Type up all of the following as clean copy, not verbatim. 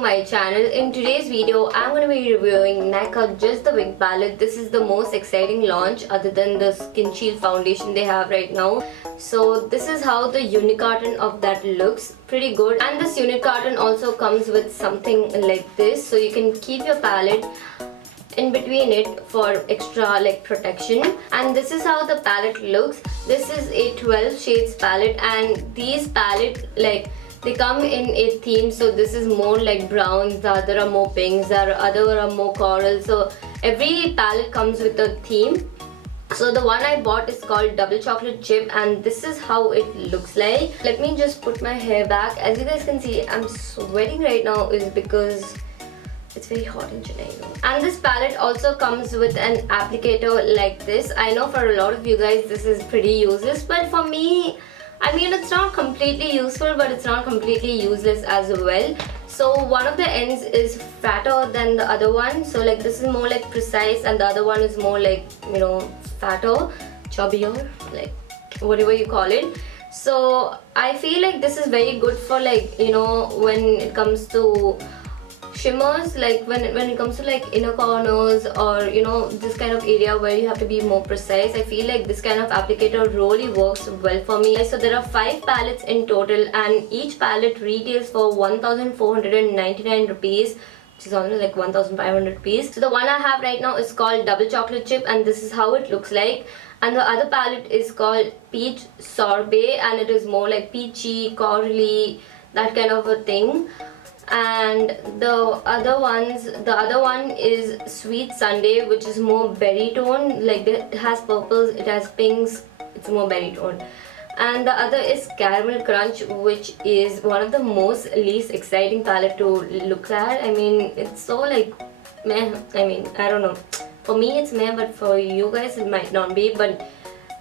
my channel. In today's video, I'm going to be reviewing Nykaa Just the Wink palette. This is the most exciting launch other than the Skin Shield foundation they have right now. So this is how the unit carton of that looks. Pretty good. And this unit carton also comes with something like this. So you can keep your palette in between it for extra like protection. And this is how the palette looks. This is a 12 shades palette, and these palette they come in a theme. So this is more like browns, the other are more pinks, the other are more coral. So every palette comes with a theme. So the one I bought is called Double Chocolate Chip, and this is how it looks like. Let me just put my hair back. As you guys can see, I'm sweating right now is because it's very hot in Chennai. And this palette also comes with an applicator like this. I know for a lot of you guys this is pretty useless, but for me, I mean, it's not completely useful, but it's not completely useless as well. So one of the ends is fatter than the other one. So like this is more like precise, and the other one is more like, you know, fatter, chubbier, like whatever you call it. So I feel like this is very good for, like, you know, when it comes to shimmers, like when it comes to like inner corners, or you know, this kind of area where you have to be more precise. I feel like this kind of applicator really works well for me. So there are 5 palettes in total, and each palette retails for 1,499 rupees, which is almost like 1,500 rupees. So the one I have right now is called Double Chocolate Chip, and this is how it looks like. And the other palette is called Peach Sorbet, and it is more like peachy, corally, that kind of a thing. And the other one is Sweet Sunday, which is more berry tone. Like it has purples, it has pinks, it's more berry tone. And the other is Caramel Crunch, which is one of the least exciting palette to look at. I mean, it's so like meh. I mean, I don't know, for me it's meh, but for you guys it might not be. But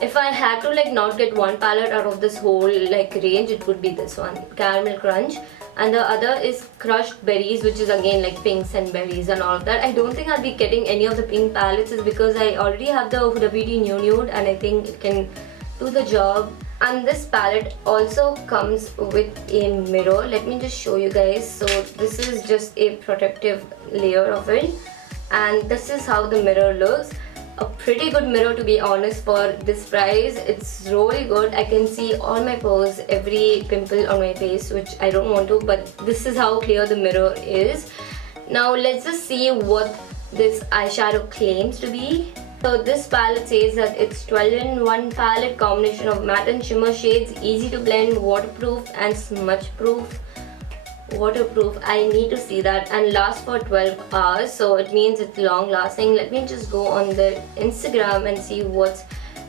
if I had to like not get one palette out of this whole like range, it would be this one, Caramel Crunch. And the other is Crushed Berries, which is again like pinks and berries and all of that. I don't think I'll be getting any of the pink palettes, is because I already have the Huda Beauty Nude, and I think it can do the job. And this palette also comes with a mirror. Let me just show you guys. So this is just a protective layer of it, and this is how the mirror looks. A pretty good mirror, to be honest, for this price. It's really good. I can see all my pores, every pimple on my face, which I don't want to, but this is how clear the mirror is. Now let's just see what this eyeshadow claims to be. So this palette says that it's 12-in-1 palette, combination of matte and shimmer shades, easy to blend, waterproof and smudge proof. Waterproof, I need to see that, and lasts for 12 hours, so it means it's long lasting. Let me just go on their Instagram and see what's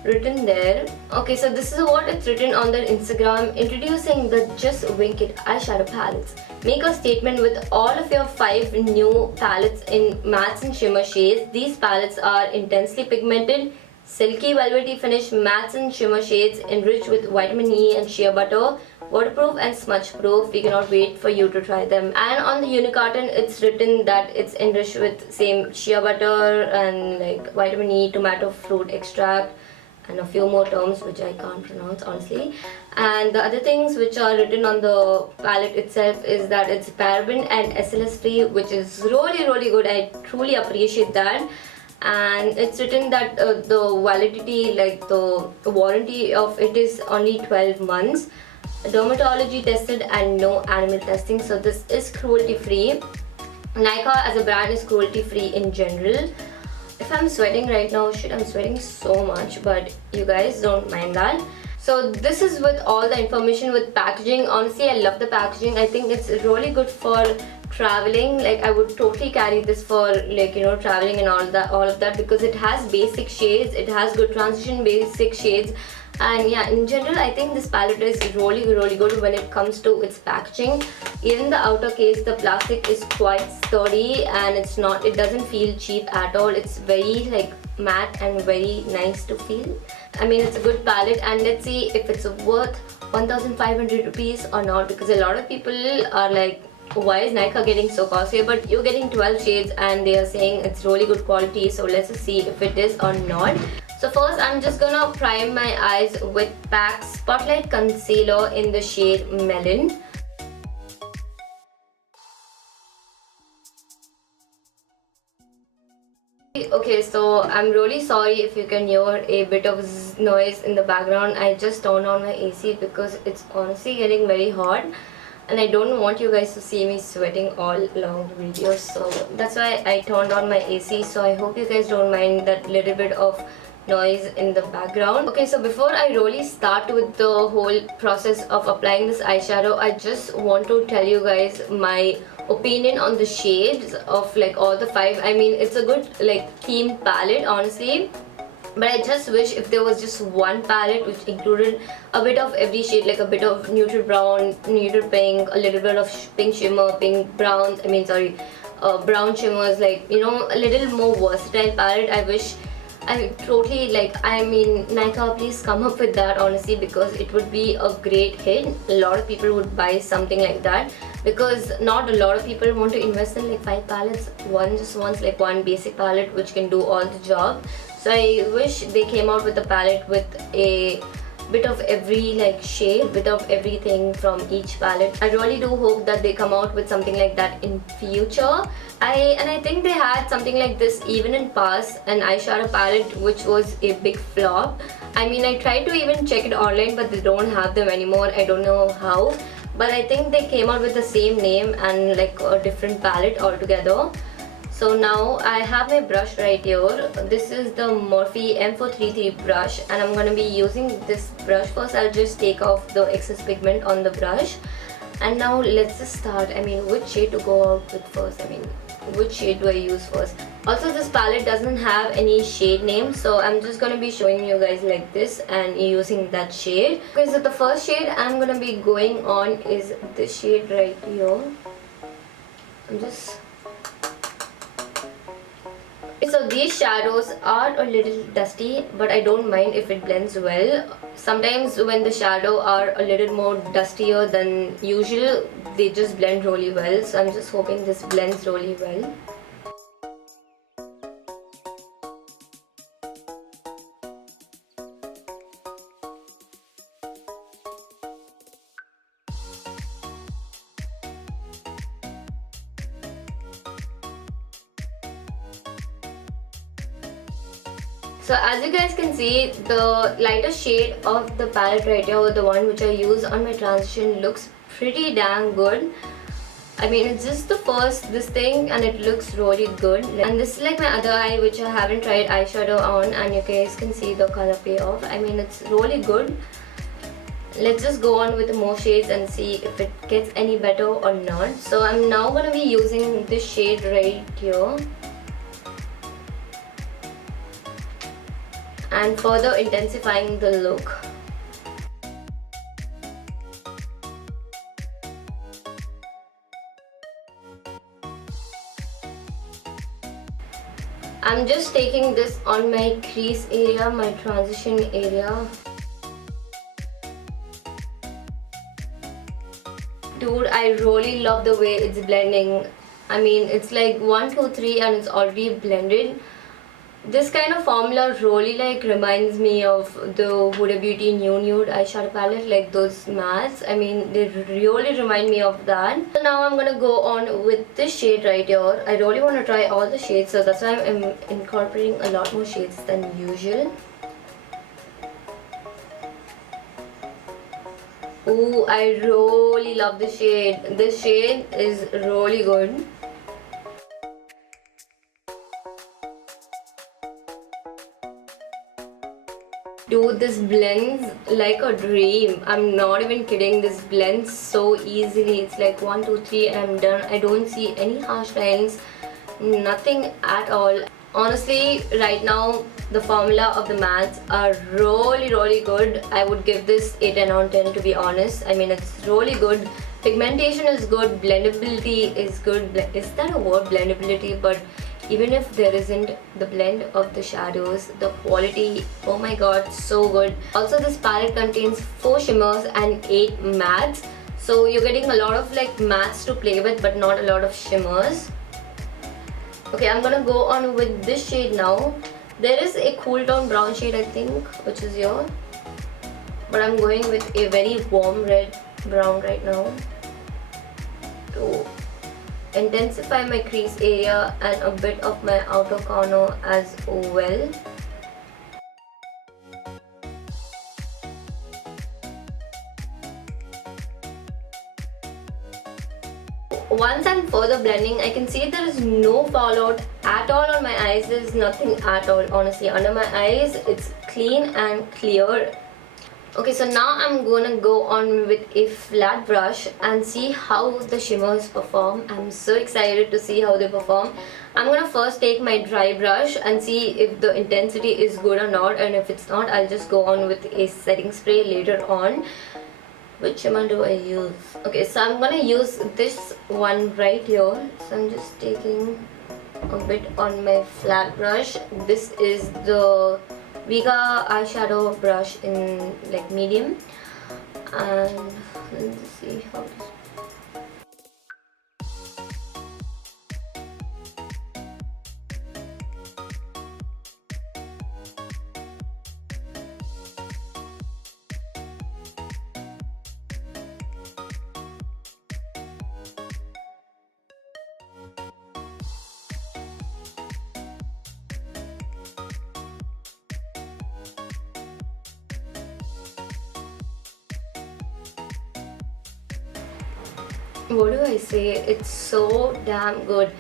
written there. Okay, so this is what it's written on their Instagram. Introducing the Just Wink It eyeshadow palettes. Make a statement with all of your 5 new palettes in mattes and shimmer shades. These palettes are intensely pigmented, silky velvety finish mattes and shimmer shades, enriched with vitamin E and shea butter, waterproof and smudge proof. We cannot wait for you to try them. And on the unit carton, it's written that it's enriched with same shea butter and like vitamin E, tomato fruit extract, and a few more terms which I can't pronounce honestly. And the other things which are written on the palette itself is that it's paraben and SLS free, which is really good. I truly appreciate that. And it's written that the validity, like the warranty of it, is only 12 months. Dermatology tested and no animal testing, so this is cruelty free. Nykaa as a brand is cruelty free in general. If I'm sweating right now, shit, I'm sweating so much, but you guys don't mind that. So this is with all the information with packaging. Honestly, I love the packaging. I think it's really good for traveling. Like I would totally carry this for, like, you know, traveling and all of that, because it has basic shades, it has good transition basic shades. And yeah, in general, I think this palette is really good when it comes to its packaging. Even the outer case, the plastic is quite sturdy, and it doesn't feel cheap at all. It's very like matte and very nice to feel. I mean, it's a good palette, and let's see if it's worth 1,500 rupees or not, because a lot of people are like, why is Nykaa getting so costly? But you're getting 12 shades and they are saying it's really good quality, so let's just see if it is or not. So first, I'm just gonna prime my eyes with PAC Spotlight Concealer in the shade Melon. so I'm really sorry if you can hear a bit of noise in the background. I just turned on my AC because it's honestly getting very hot and I don't want you guys to see me sweating all along the video, so that's why I turned on my AC. So I hope you guys don't mind that little bit of noise in the background. Okay, so before I really start with the whole process of applying this eyeshadow, I just want to tell you guys my opinion on the shades of like all the 5. I mean, it's a good like theme palette honestly, but I just wish if there was just one palette which included a bit of every shade, like a bit of neutral brown, neutral pink, a little bit of pink shimmer, pink browns, brown shimmers, like, you know, a little more versatile palette. I wish I totally Nykaa, please come up with that honestly, because it would be a great hit. A lot of people would buy something like that, because not a lot of people want to invest in like 5 palettes. One just wants like one basic palette which can do all the job. So I wish they came out with a palette with a bit of every like shade, bit of everything from each palette. I really do hope that they come out with something like that in future. I think they had something like this even in past, an eyeshadow palette which was a big flop. I mean, I tried to even check it online, but they don't have them anymore. I don't know how, but I think they came out with the same name and like a different palette altogether. So now I have my brush right here. This is the Morphe M433 brush and I'm going to be using this brush. First I'll just take off the excess pigment on the brush. And now let's just start. I mean, which shade to go out with first? I mean, which shade do I use first? Also, this palette doesn't have any shade name, so I'm just going to be showing you guys like this and using that shade. Okay, so the first shade I'm going to be going on is this shade right here. So these shadows are a little dusty, but I don't mind if it blends well. Sometimes when the shadow are a little more dustier than usual, they just blend really well. So I'm just hoping this blends really well. So as you guys can see, the lighter shade of the palette right here, the one which I use on my transition, looks pretty damn good. I mean, it's just the first this thing and it looks really good. And this is like my other eye which I haven't tried eyeshadow on, and you guys can see the color payoff. I mean, it's really good. Let's just go on with more shades and see if it gets any better or not. So I'm now going to be using this shade right here and further intensifying the look. I'm just taking this on my crease area, my transition area. Dude, I really love the way it's blending. I mean, it's like 1, 2, 3 and it's already blended. This kind of formula really like reminds me of the Huda Beauty Nude eyeshadow palette, like those mattes. I mean, they really remind me of that. So now I'm gonna go on with this shade right here. I really want to try all the shades, so that's why I'm incorporating a lot more shades than usual. Ooh, I really love this shade. This shade is really good. Dude, this blends like a dream. I'm not even kidding. This blends so easily. It's like 1, 2, 3 and I'm done. I don't see any harsh lines, nothing at all. Honestly, right now the formula of the mattes are really good. I would give this a 10 on 10 to be honest. I mean, it's really good. Pigmentation is good. Blendability is good. Is that a word, blendability? But even if there isn't, the blend of the shadows, the quality, oh my god, so good. Also, this palette contains 4 shimmers and 8 mattes, so you're getting a lot of like mattes to play with but not a lot of shimmers. Okay, I'm gonna go on with this shade now. There is a cool tone brown shade, I think, which is here, but I'm going with a very warm red brown right now to intensify my crease area and a bit of my outer corner as well. Once I'm further blending, I can see there is no fallout at all on my eyes. There is nothing at all, honestly. Under my eyes, it's clean and clear. Okay, so now I'm gonna go on with a flat brush and see how the shimmers perform. I'm so excited to see how they perform. I'm gonna first take my dry brush and see if the intensity is good or not, and if it's not, I'll just go on with a setting spray later on. Which shimmer do I use? Okay, so I'm gonna use this one right here. So I'm just taking a bit on my flat brush. This is the Nykaa eyeshadow brush in like medium, and let's see how this. What do I say? It's so damn good.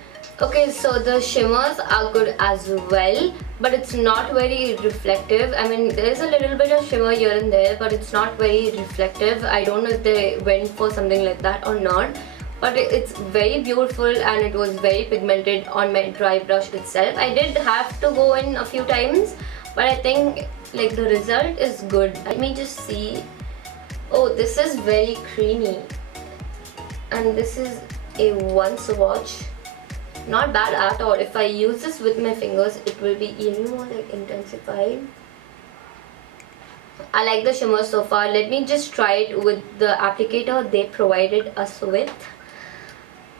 Okay, so the shimmers are good as well, but it's not very reflective. I mean, there's a little bit of shimmer here and there, but it's not very reflective. I don't know if they went for something like that or not, but it's very beautiful and it was very pigmented on my dry brush itself. I did have to go in a few times, but I think like the result is good. Let me just see. Oh, this is very creamy. And this is a one swatch. Not bad at all. If I use this with my fingers, it will be even more like intensified. I like the shimmer so far. Let me just try it with the applicator they provided us with.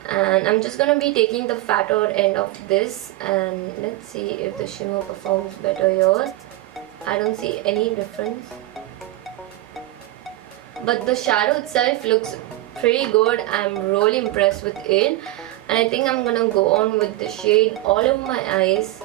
And I'm just gonna be taking the fatter end of this, and let's see if the shimmer performs better here. I don't see any difference. But the shadow itself looks pretty good. I'm really impressed with it, and I think I'm gonna go on with the shade all over my eyes.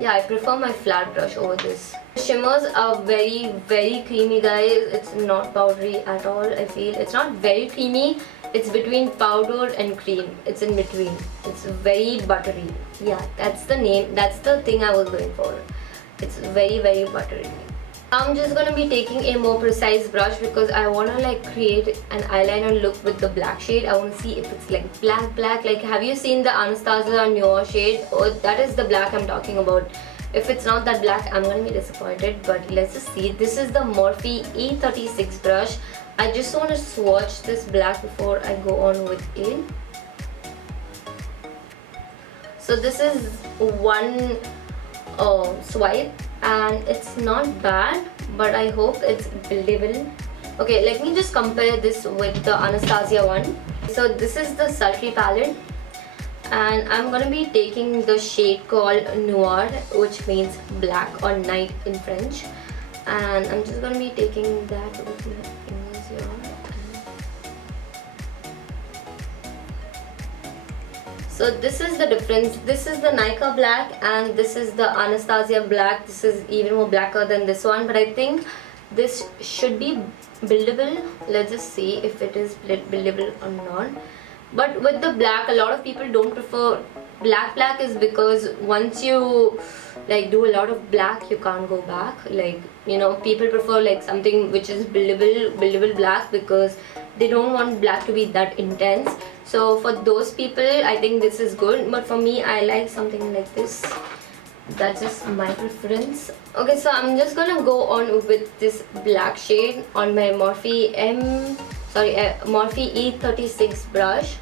Yeah, I prefer my flat brush over this. Shimmers are very, very creamy, guys. It's not powdery at all, I feel. It's not very creamy. It's between powder and cream. It's in between. It's very buttery. Yeah, that's the name. That's the thing I was going for. It's very, very buttery. I'm just gonna be taking a more precise brush because I wanna like create an eyeliner look with the black shade. I wanna see if it's like black. Like, have you seen the Anastasia newer shade? Oh, that is the black I'm talking about. If it's not that black, I'm gonna be disappointed, but let's just see. This is the Morphe E36 brush. I just want to swatch this black before I go on with it. So this is one swipe, and it's not bad, but I hope it's buildable. Okay, let me just compare this with the Anastasia one. So this is the Sultry palette, and I'm gonna be taking the shade called Noir, which means black or night in French, and I'm just gonna be taking that with my fingers here. So this is the difference. This is the Nykaa black and this is the Anastasia black. This is even more blacker than this one, but I think this should be buildable. Let's just see if it is buildable or not. But with the black, a lot of people don't prefer black is because once you like do a lot of black, you can't go back. Like, you know, people prefer like something which is buildable black because they don't want black to be that intense. So for those people, I think this is good, but for me, I like something like this. That's just my preference. Okay, so I'm just gonna go on with this black shade on my Morphe E36 brush.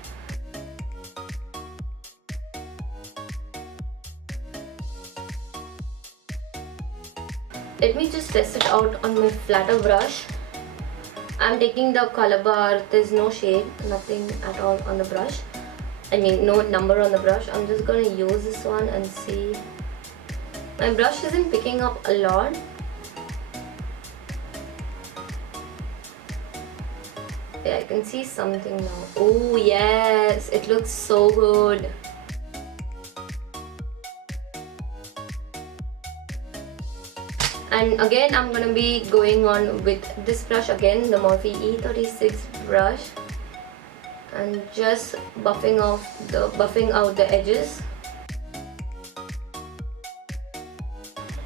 Let me just test it out on my flatter brush. I'm taking the color bar. There's no shade, nothing at all on the brush. I mean, no number on the brush. I'm just gonna use this one and see. My brush isn't picking up a lot. Yeah, I can see something now. Oh yes, it looks so good. And again, I'm gonna be going on with this brush again, the Morphe E36 brush, and just buffing out the edges.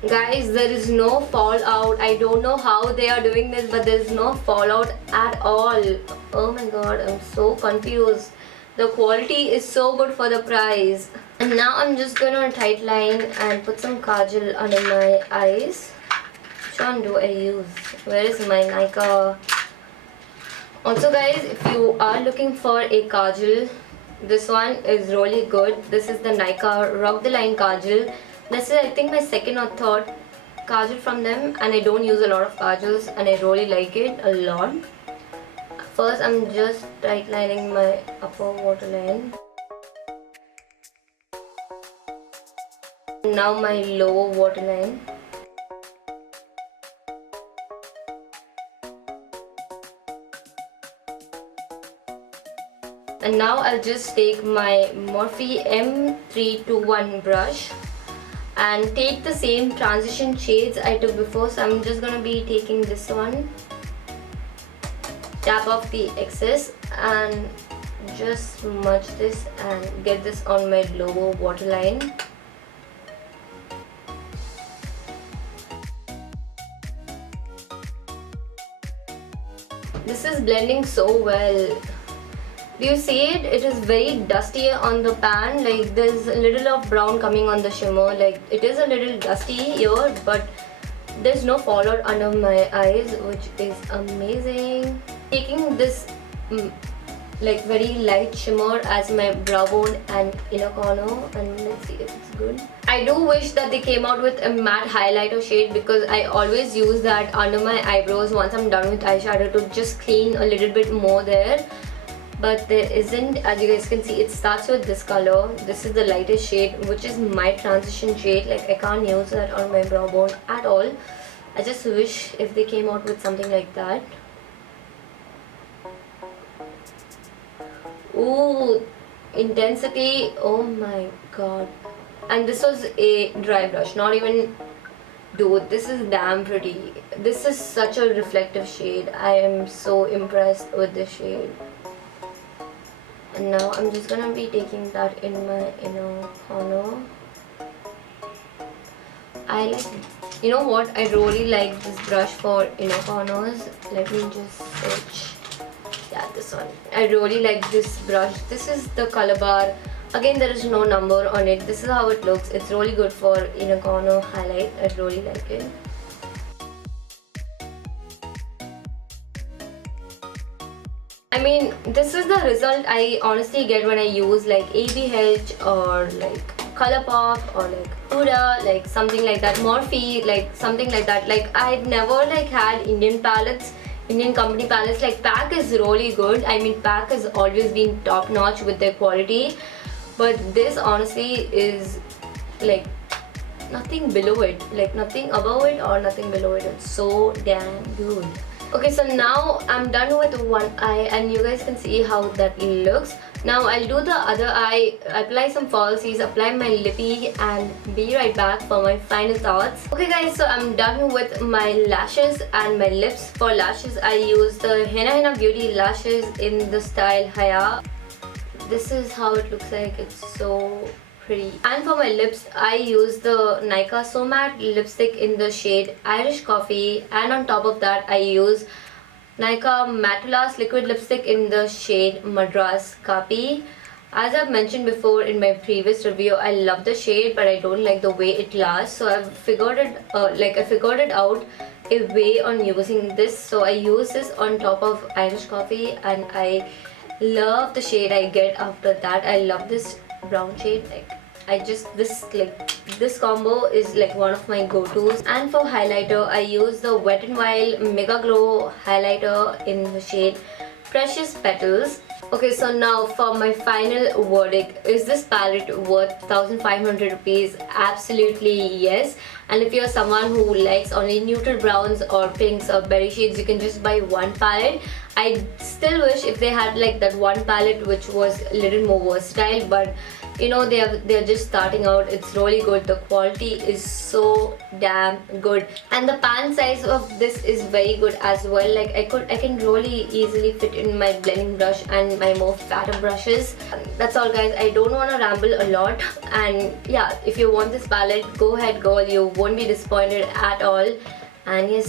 Guys, there is no fallout. I don't know how they are doing this, but there is no fallout at all. Oh my god, I'm so confused. The quality is so good for the price. And now I'm just gonna tight line and put some kajal under my eyes. Which one do I use? Where is my Nykaa? Also guys, if you are looking for a kajal, this one is really good. This is the Nykaa Rock the Line kajal. This is I think my second or third kajal from them, and I don't use a lot of kajals and I really like it a lot. First I'm just tight lining my upper waterline. Now my lower waterline. And now I'll just take my Morphe M321 brush and take the same transition shades I took before. So I'm just gonna be taking this one, tap off the excess and just smudge this and get this on my lower waterline. This is blending so well. Do you see it? It is very dusty on the pan. Like there's a little of brown coming on the shimmer. Like it is a little dusty here, but there's no fallout under my eyes, which is amazing. Taking this like very light shimmer as my brow bone and inner corner, and let's see if it's good. I do wish that they came out with a matte highlighter shade, because I always use that under my eyebrows once I'm done with eyeshadow to just clean a little bit more there. But there isn't. As you guys can see, it starts with this color. This is the lightest shade, which is my transition shade. Like I can't use that on my brow bone at all. I just wish if they came out with something like that. Ooh, intensity, oh my god. And this was a dry brush, not even, dude, this is damn pretty. This is such a reflective shade. I am so impressed with this shade. And now I'm just gonna be taking that in my inner corner. I like, you know what, I really like this brush for inner corners. Let me just search. Yeah, this one. I really like this brush. This is the color bar. Again, there is no number on it. This is how it looks. It's really good for inner corner highlight. I really like it. I mean, this is the result I honestly get when I use like ABH or like Colourpop or like Huda, like something like that, Morphe, like something like that. Like I've never like had Indian palettes, Indian company palettes. Like PAC is really good. I mean, PAC has always been top notch with their quality, but this honestly is like nothing below it, like nothing above it or nothing below it. It's so damn good. Okay, so now I'm done with one eye and you guys can see how that looks. Now I'll do the other eye, apply some falsies, apply my lippy and be right back for my final thoughts. Okay guys, so I'm done with my lashes and my lips. For lashes, I use the Henna Beauty lashes in the style Haya. This is how it looks like. It's so pretty. And for my lips, I use the Nykaa So Matte lipstick in the shade Irish Coffee, and on top of that I use Nykaa Matte Last liquid lipstick in the shade Madras Kapi. As I've mentioned before in my previous review, I love the shade but I don't like the way it lasts, so I've figured it out a way on using this. So I use this on top of Irish Coffee and I love the shade I get after that. I love this brown shade. Like this combo is like one of my go-tos. And for highlighter, I use the Wet n Wild Mega Glow highlighter in the shade Precious Petals. Okay, so now for my final verdict, is this palette worth 1500 rupees? Absolutely yes. And if you're someone who likes only neutral browns or pinks or berry shades, you can just buy one palette. I still wish if they had like that one palette which was a little more versatile, but you know, they're just starting out. It's really good. The quality is so damn good, and the pan size of this is very good as well. Like I can really easily fit in my blending brush and my more fatter brushes. That's all guys. I don't want to ramble a lot, and yeah, if you want this palette, go ahead girl, you won't be disappointed at all. And yes,